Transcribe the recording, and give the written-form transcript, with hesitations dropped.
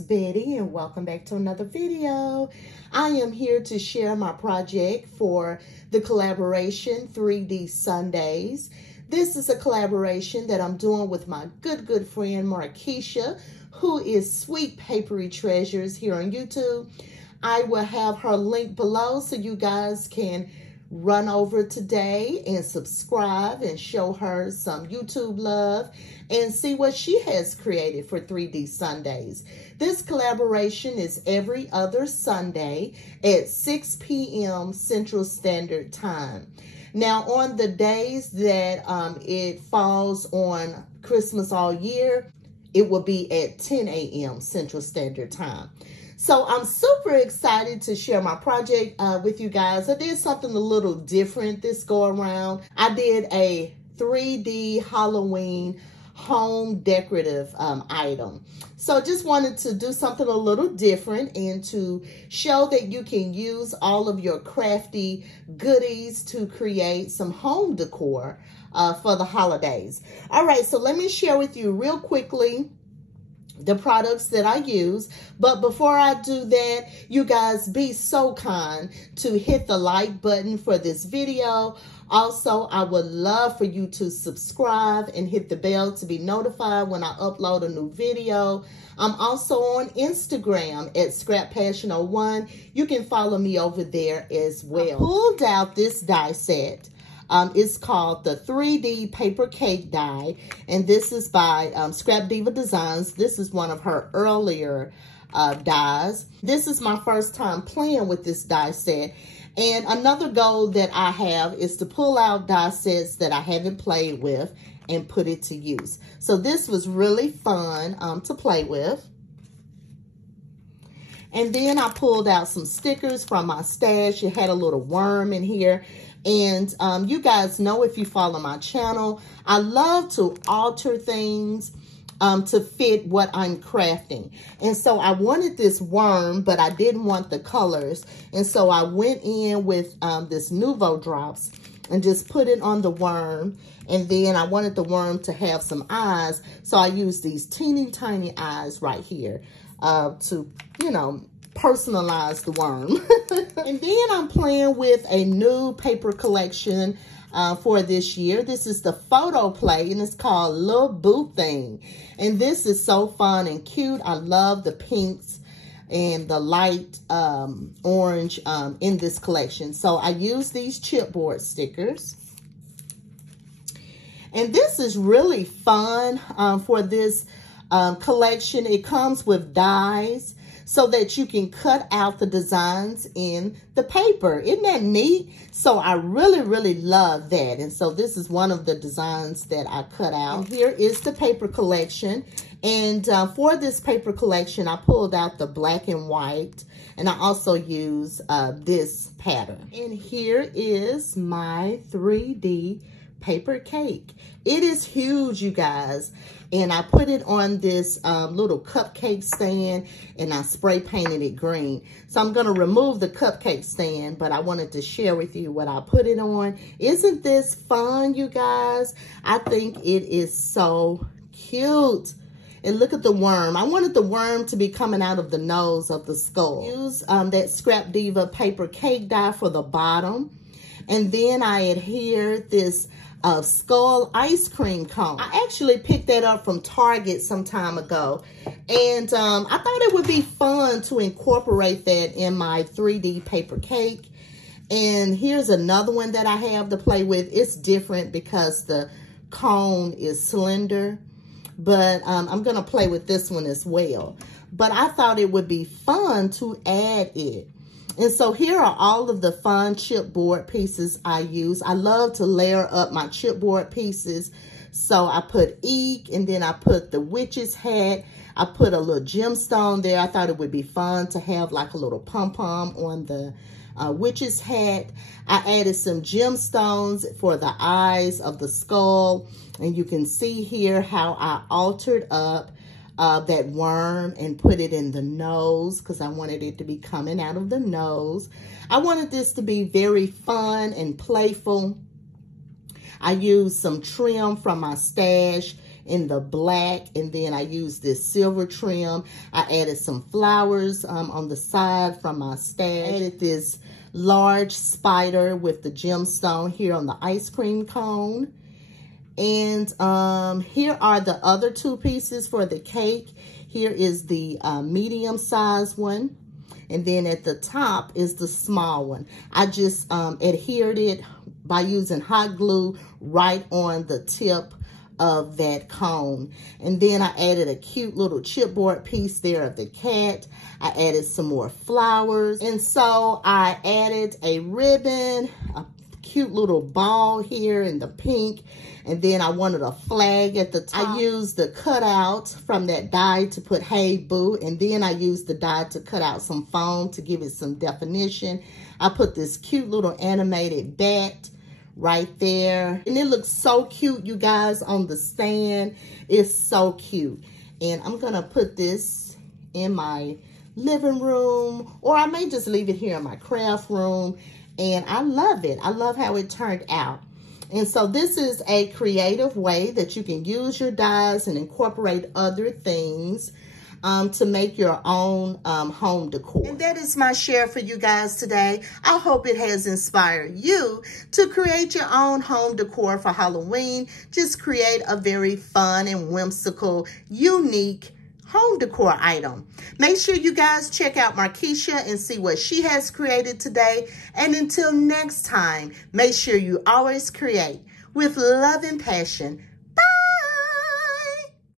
is Betty and welcome back to another video. I am here to share my project for the collaboration 3D Sundayz. This is a collaboration that I'm doing with my good friend Markeisha, who is Sweet Papery Treasures here on YouTube. I will have her link below so you guys can run over today and subscribe and show her some YouTube love and see what she has created for 3D Sundayz. This collaboration is every other Sunday at 6 p.m. Central Standard Time. Now, on the days that it falls on Christmas all year, it will be at 10 a.m. Central Standard Time. So I'm super excited to share my project with you guys. I did something a little different this go around. I did a 3D Halloween home decorative item. So just wanted to do something a little different and to show that you can use all of your crafty goodies to create some home decor for the holidays. All right, so let me share with you real quickly the products that I use. But before I do that, you guys be so kind to hit the like button for this video. Also, I would love for you to subscribe and hit the bell to be notified when I upload a new video. I'm also on Instagram at ScrapPassion01. You can follow me over there as well. I pulled out this die set. It's called the 3D Paper Cake Die, and this is by Scrap Diva Designs. This is one of her earlier dies. This is my first time playing with this die set, and another goal that I have is to pull out die sets that I haven't played with and put it to use. So this was really fun to play with. And then I pulled out some stickers from my stash. It had a little worm in here. And you guys know, if you follow my channel, I love to alter things to fit what I'm crafting. And so I wanted this worm, but I didn't want the colors. And so I went in with this Nouveau Drops and just put it on the worm. And then I wanted the worm to have some eyes. So I used these teeny tiny eyes right here to, you know, personalize the worm. And then I'm playing with a new paper collection for this year. This is the Photo Play, and it's called Little Boo Thing. And this is so fun and cute. I love the pinks and the light orange in this collection. So I use these chipboard stickers. And this is really fun for this collection. It comes with dies so that you can cut out the designs in the paper. Isn't that neat? So I really love that. And so this is one of the designs that I cut out. And here is the paper collection. And for this paper collection, I pulled out the black and white. And I also use this pattern. And here is my 3D paper cake. It is huge, you guys. And I put it on this little cupcake stand, and I spray painted it green. So I'm going to remove the cupcake stand, but I wanted to share with you what I put it on. Isn't this fun, you guys? I think it is so cute. And look at the worm. I wanted the worm to be coming out of the nose of the skull. Use that Scrap Diva paper cake die for the bottom. And then I adhered this skull ice cream cone. I actually picked that up from Target some time ago. And I thought it would be fun to incorporate that in my 3D paper cake. And here's another one that I have to play with. It's different because the cone is slender. But I'm going to play with this one as well. But I thought it would be fun to add it. And so here are all of the fun chipboard pieces I use. I love to layer up my chipboard pieces. So I put Eek, and then I put the witch's hat. I put a little gemstone there. I thought it would be fun to have like a little pom-pom on the witch's hat. I added some gemstones for the eyes of the skull. And you can see here how I altered up that worm and put it in the nose because I wanted it to be coming out of the nose. I wanted this to be very fun and playful. I used some trim from my stash in the black, and then I used this silver trim. I added some flowers on the side from my stash. I added this large spider with the gemstone here on the ice cream cone. And here are the other two pieces for the cake. Here is the medium size one. And then at the top is the small one. I just adhered it by using hot glue right on the tip of that cone. And then I added a cute little chipboard piece there of the cat. I added some more flowers. And so I added a ribbon, a cute little ball here in the pink. And then I wanted a flag at the top. I used the cutout from that die to put "Hey Boo," and then I used the die to cut out some foam to give it some definition. I put this cute little animated bat right there. And it looks so cute, you guys, on the stand. It's so cute. And I'm going to put this in my living room, or I may just leave it here in my craft room. And I love it. I love how it turned out. And so this is a creative way that you can use your dies and incorporate other things to make your own home decor. And that is my share for you guys today. I hope it has inspired you to create your own home decor for Halloween. Just create a very fun and whimsical, unique home decor item. Make sure you guys check out Markeisha and see what she has created today. And until next time, make sure you always create with love and passion.